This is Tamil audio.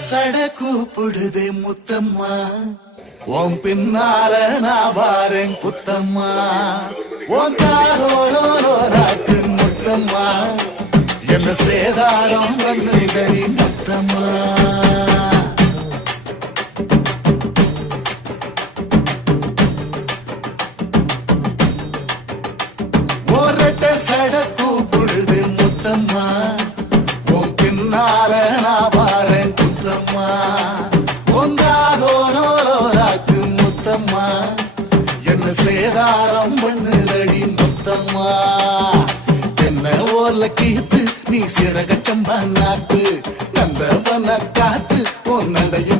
சட கூப்பிடுதே முத்தம்மா உன் பின்னால நான் வாரேன் குத்தம்மா உன் தாரோராக்கு முத்தம்மா என்ன சேதாரம் பண்ணுதடி முத்தம்மா ஒரட்ட சட கூப்பிடுது முத்தம்மா உன் பின்னால நான் வாரேன் குத்தம்மா ஒன்றாதோராக்கு முத்தம்மா என்ன சேதாரம் பண்ணுதடி முத்தம்மா என்ன ஓல கீத்து நீ சிறக சம்பா நாத்து நந்தவன காத்து உன் நடைய